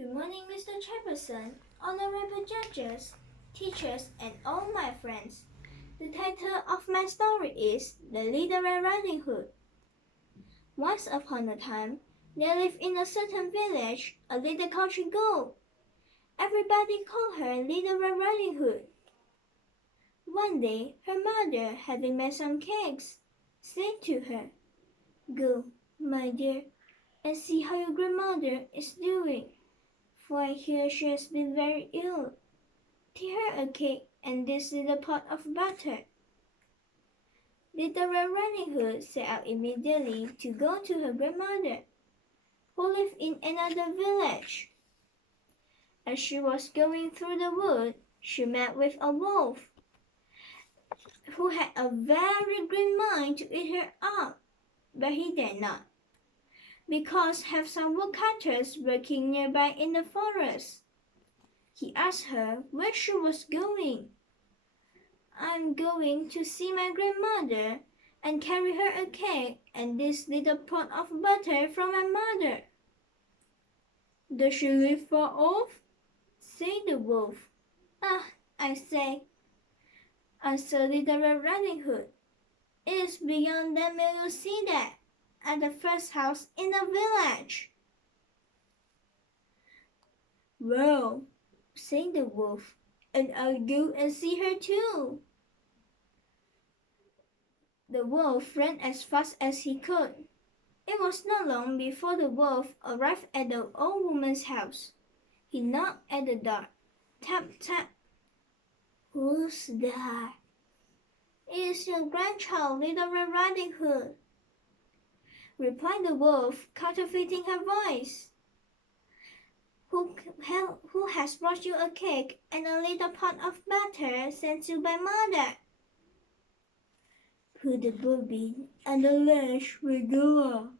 Good morning, Mr. Chairperson, honorable judges, teachers, and all my friends. The title of my story is The Little Red Riding Hood. Once upon a time, there lived in a certain village a little country girl. Everybody called her Little Red Riding Hood. One day, her mother, having made some cakes, said to her, "Go, my dear, and see how your grandmother is doing, for I hear she has been very ill. Take her a cake and this little pot of butter." Little Red Riding Hood set out immediately to go to her grandmother, who lived in another village. As she was going through the wood, she met with a wolf, who had a very great mind to eat her up, but he dared not, because have some woodcutters working nearby in the forest. He asked her where she was going. "I'm going to see my grandmother and carry her a cake and this little pot of butter from my mother." "Does she live far off?" said the wolf. "Ah, I say," answered Little Red Riding Hood, "it is beyond that mill you see there, at the first house in the village." "Well," said the wolf, "and I'll go and see her too." The wolf ran as fast as he could. It was not long before the wolf arrived at the old woman's house. He knocked at the door. Tap, tap. "Who's there?" "It is your grandchild, Little Red Riding Hood," replied the wolf, cultivating her voice. Who has brought you a cake and a little pot of butter sent you by mother?" "Put the bobbin and the lash will go on."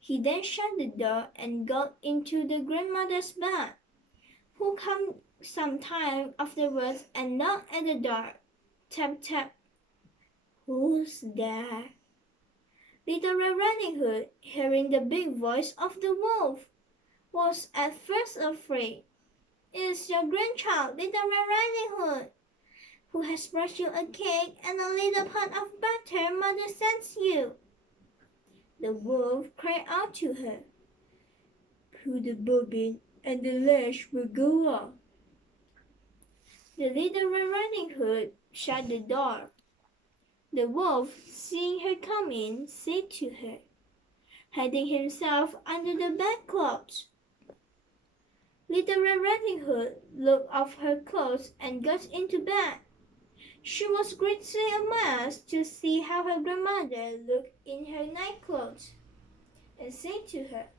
He then shut the door and got into the grandmother's bed, who came some time afterwards and knocked at the door. Tap, tap. "Who's there?" Little Red Riding Hood, hearing the big voice of the wolf, was at first afraid. "It is your grandchild, Little Red Riding Hood, who has brought you a cake and a little pot of butter mother sends you." The wolf cried out to her, "Pull the bobbin and the lash will go on." The Little Red Riding Hood shut the door. The wolf, seeing her come in, said to her, hiding himself under the bedclothes. Little Red Riding Hood looked off her clothes and got into bed. She was greatly amazed to see how her grandmother looked in her nightclothes, and said to her,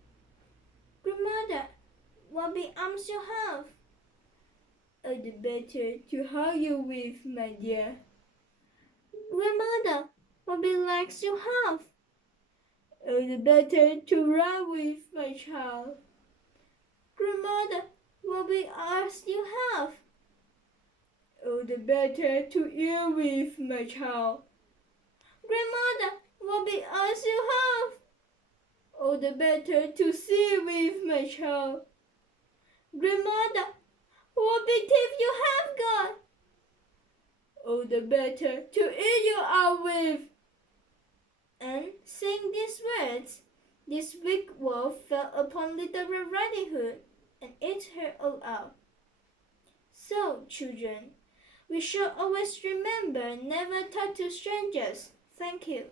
"Grandmother, what big arms you have!" "All the better to hug you with, my dear." "Grandmother, what big legs you have!" "All the better to run with, my child." "Grandmother, what big eyes you have!" "All the better to eat with, my child." "Grandmother, what big eyes you have!" "All the better to see with, my child." "Grandmother, what big teeth you have got!" "All the better to eat you out with." And saying these words, this big wolf fell upon Little Red Riding Hood and ate her all out. So, children, we should always remember never talk to strangers. Thank you.